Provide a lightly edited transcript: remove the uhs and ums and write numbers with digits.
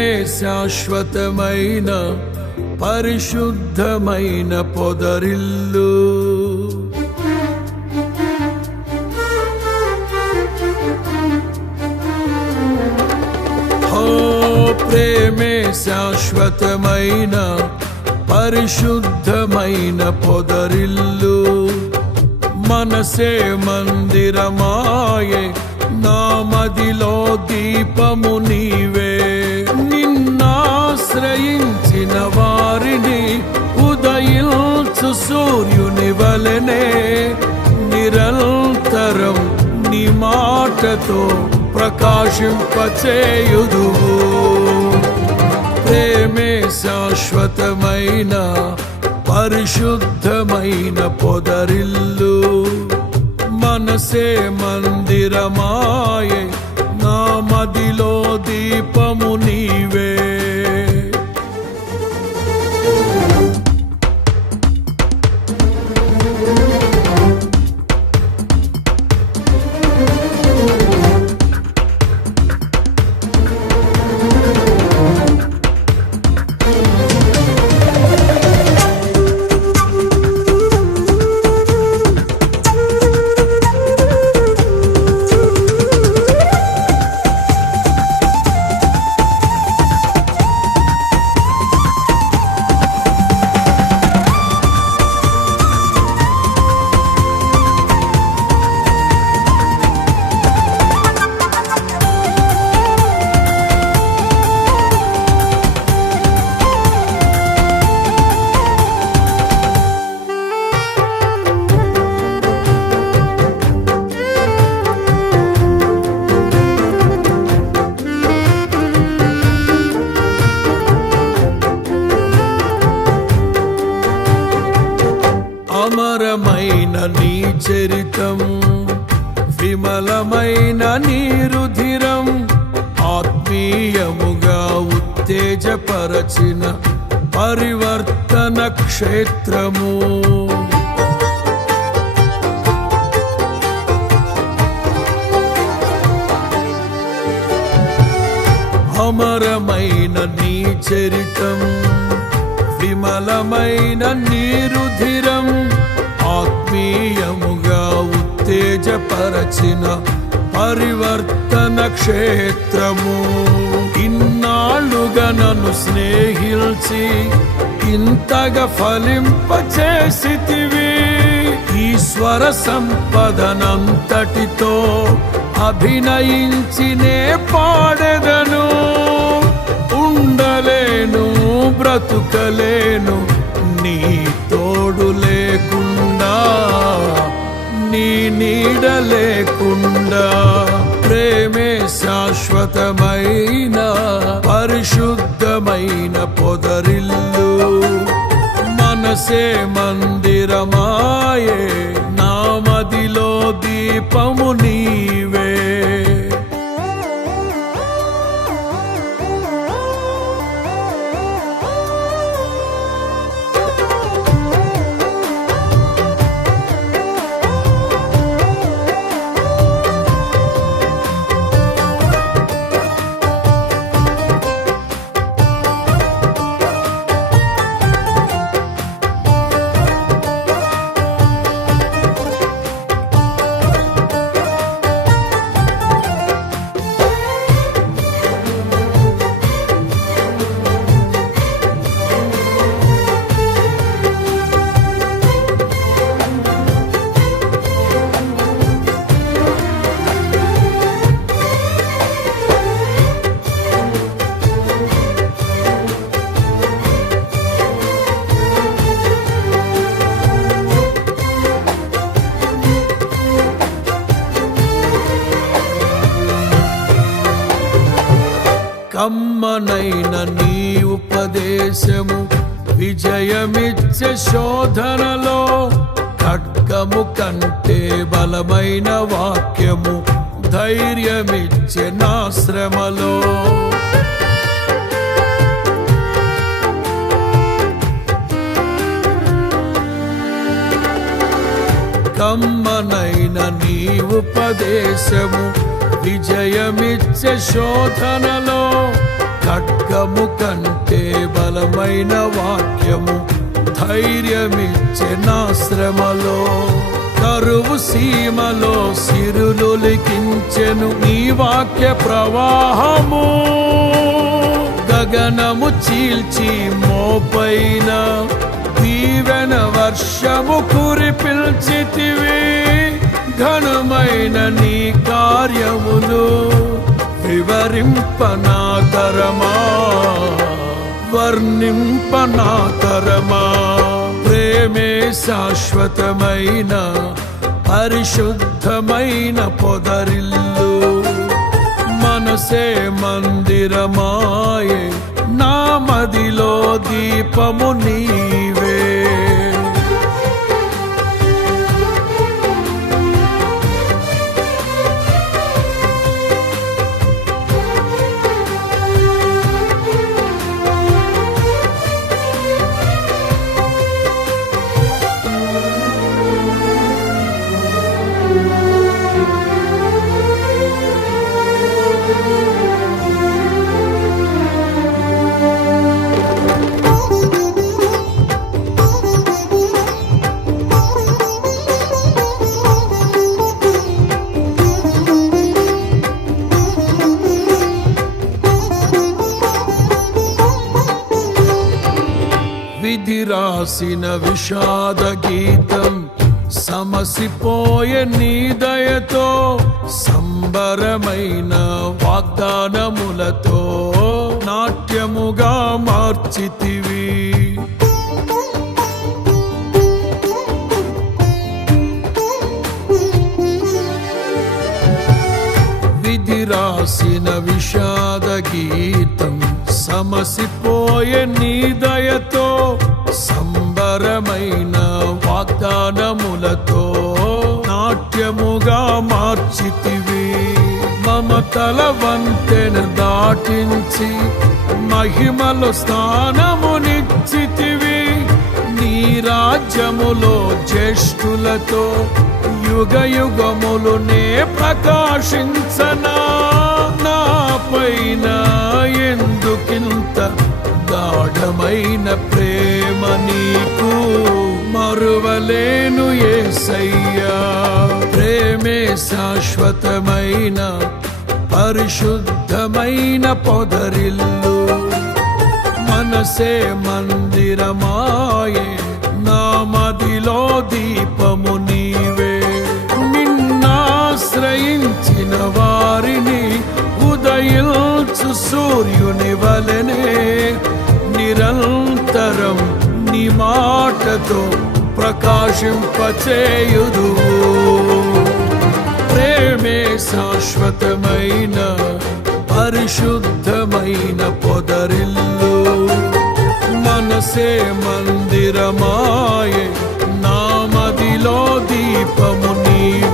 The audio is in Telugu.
ప్రేమే శాశ్వతమైన పరిశుద్ధమైన పొదరిల్లు. ప్రేమే శాశ్వతమైన పరిశుద్ధమైన పొదరిల్లు. మనసే మందిరమాయే నా మదిలో దీపము నీవే. నిన్నాశ్రయించిన వారిని ఉదయించు సూర్యుని వలెనే నిరంతరం నీ మాటతో ప్రకాశింపచేయుదువు. ప్రేమే శాశ్వతమైన పరిశుద్ధమైన పొదరిల్లు. మనసే మందిరమాయే నా మదిలో దీపము నీవే. అమరమైన నీ చరితం, విమలమైన నీ రుధిరం, ఆత్మీయముగా ఉత్తేజపరచిన పరివర్తన క్షేత్రము. అమరమైన నీ చరితం, విమలమైన నీ రుధిరం, ఆత్మీయముగా ఉత్తేజపరచిన పరివర్తన క్షేత్రము. ఇన్నాళ్ళుగా నన్ను స్నేహిల్చి ఇంతగా ఫలింపచేసితివి. ఈశ్వర సంపదనంతటితో అభినయించినే పాడెదను. ఉండలేను, బ్రతుకలేను నీ తోడు లేకుండా, నీ నీడ లేకుండా. ప్రేమే శాశ్వతమైన పరిశుద్ధమైన పొదరిల్లు. మనసే మందిరమాయే నా మదిలో దీపము నీవే. కమ్మనైన నీ ఉపదేశము విజయమిచ్చే శోధనలో. ఖడ్గము కంటే బలమైన వాక్యము ధైర్యమిచ్చే నా శ్రమలో. కమ్మనైన నీ ఉపదేశము విజయమిచ్చే శోధనలో. ఖడ్గము కంటే బలమైన వాక్యము ధైర్యమిచ్చే నా శ్రమలో. కరువు సీమలో సిరులు లిఖించెను నీ వాక్య ప్రవాహము. గగనము చీల్చి మోపైన దీవెన వర్షము కురిపిల్చితివి. ఘనమైన నీ కార్యములు వివరింపనాతరమా, వర్ణింపనాతరమా. ప్రేమే శాశ్వతమైన పరిశుద్ధమైన పొదరిల్లు. మనసే మందిరమాయే నా మదిలో దీపము నీవే. విధి రాసిన విషాద గీతం సమసిపోయే నీ దయతో. సంబరమైన వాగ్దానములతో నాట్యముగా మార్చితివి. విధి రాసిన విషాద గీతం సమసిపోయే నీ దయతో. సంబరమైన వాగ్దానములతో నాట్యముగా మార్చితివి. మమతల వంతెన దాటించి మహిమలో స్థానమునిచ్చితివి. నీ రాజ్యములో జ్యేష్ఠులతో యుగ యుగములు నే ప్రకాశించనా. నా పైన ఎందుకింత గాఢమైన ప్రేమ నీకు, మరువలేను యేసయ్యా. ప్రేమే శాశ్వతమైన పరిశుద్ధమైన పొదరిల్లు. మనసే మందిరమాయే నా మదిలో దీపము నీవే. నిన్నాశ్రయించిన వారిని ఉదయించు సూర్యుని వలెనే నిరంతరం నీ మాటతో ప్రకాశింపచేయుదువు. ప్రేమే శాశ్వతమైన పరిశుద్ధమైన పొదరిల్లు. మనసే మందిరమాయే నా మదిలో దీపము నీవే.